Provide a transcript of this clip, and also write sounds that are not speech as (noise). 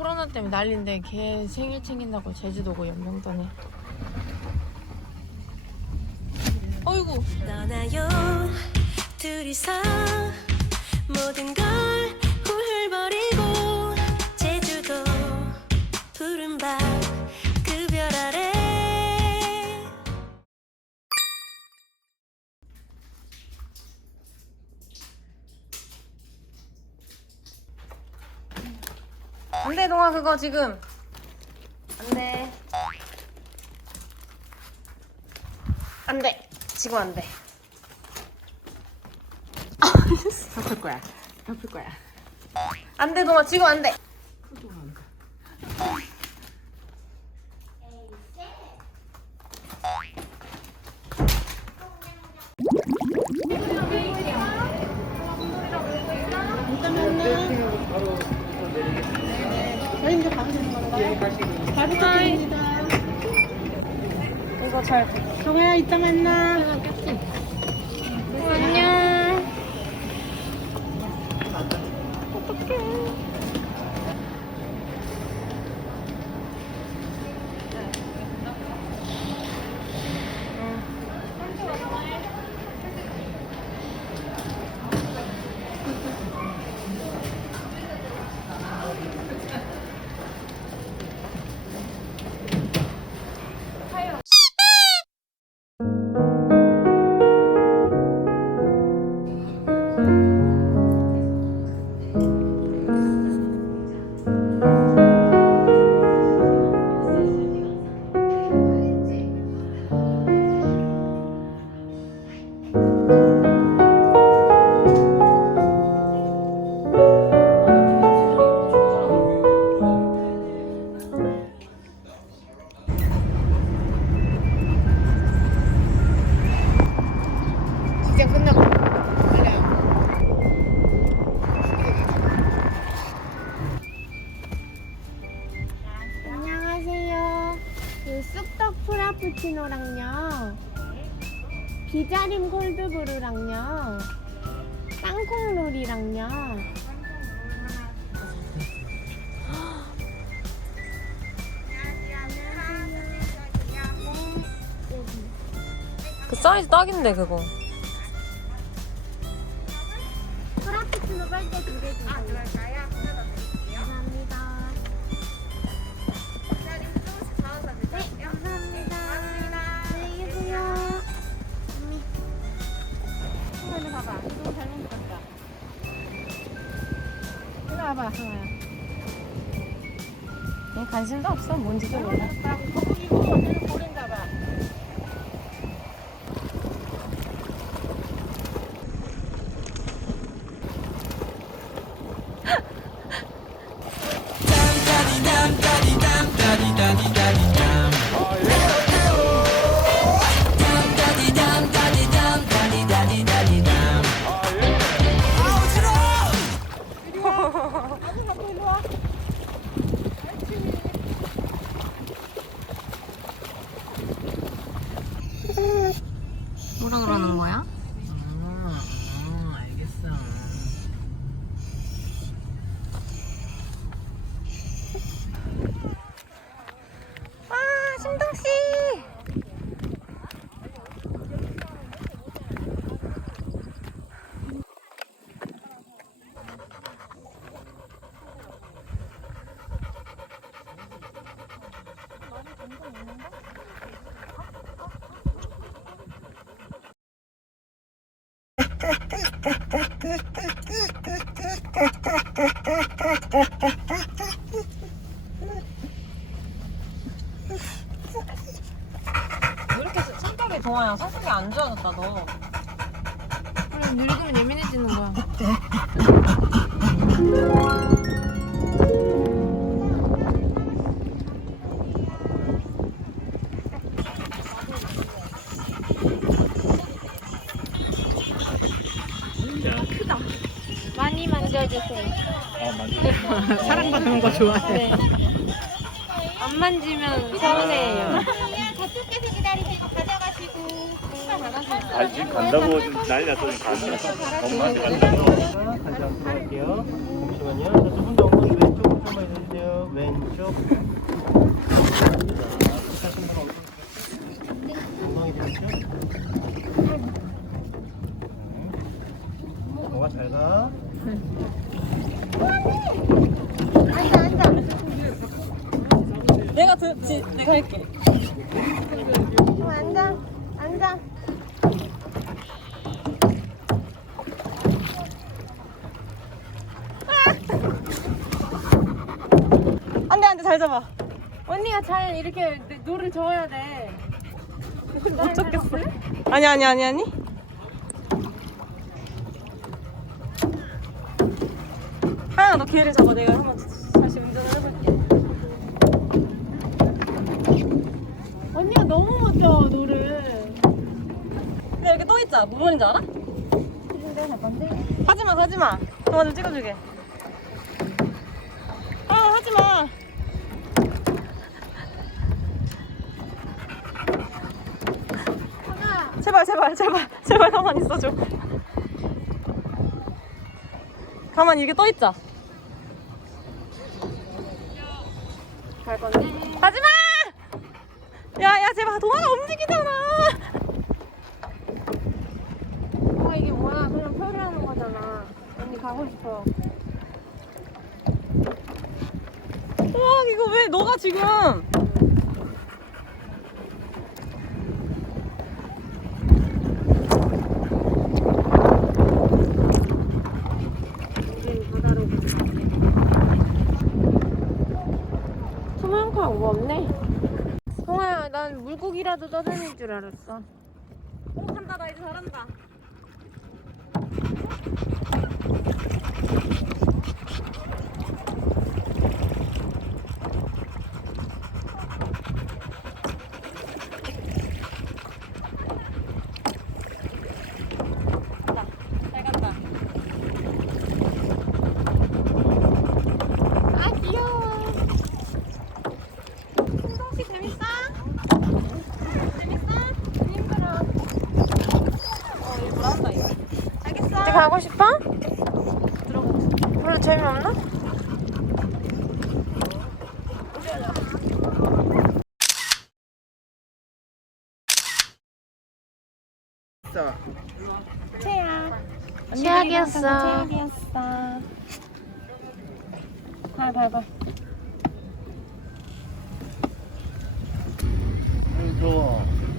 코로나 때문에 난린데 걔 생일 챙긴다고 제주도고 연명 떠네. 어이구. 떠나요 둘이서 모든 걸 동아 그거 지금. 안돼. 안돼. 지금 안돼. 덮을 거야. 덮을 거야. 안돼 동아 지금 안돼. 이거 잘 동아야 이따 만나. 쑥떡 프라푸치노랑요. 비자림 골드브루랑요. 땅콩롤이랑요. 그 사이즈 딱인데 그거. 성아야. 얘 관심도 없어. 뭔지도 몰라. 거북이 어디로 고른가 뭐라 그러는 거야? 어, 알겠어. 와, 신동 씨. 왜 이렇게 성격이 동아야? 성격이 안 좋아졌다 너. 그래 늙으면 예민해지는 거야. (laughs) 많이 만져주세요. 사랑받는 거 좋아해. 네. 안 만지면 서운해요. 저쪽에서 가져가시고. 아직 간다고 지금 난리 났어 지금 간다 엄마한테 간다고 다시 한번 할게요. 잠시만요. 저쪽은 더 엉덩이 왼쪽으로 좀만 해주세요. 엉덩이 들었죠? 너가 잘 가. 앉아 앉아 지, 내가 할게. 어, 앉아 앉아 안돼 안돼 잘 잡아. 언니가 잘 이렇게 노를 저어야 돼. 못 잡겠어. 아니 아니 아니 아니. 하연아 너 기회를 잡아 내가 한번 다시 운전을 해볼게. 언니가 너무 못 줘, 노를. 근데 이렇게 또 있자. 무슨 말인지 알아? 하지마, 하지마. 동아 좀 찍어주게. 아, 하지마. 제발, 제발, 제발, 제발 가만히 있어줘. 가만히 이게 또 있자. 갈 건데. 하지마! 야, 야, 제발 동아가 움직이잖아. 어 이게 뭐야 그냥 표류하는 거잖아 언니 가고 싶어 우와, 이거 왜 너가 지금? 투명카 뭐 없네 동아야 난 물고기라도 떠다닐 줄 알았어 오, 간다, 나 이제 잘한다. 잘 간다. 아 귀여워 신동씨 재밌어? 재밌어? 힘들어. 어, 이거 뭐란다, 이거. 알겠어. 가고 싶어? 별로 재미없나? 자, 최악이었어 최악이었어. 발, 발, 발. 응, 더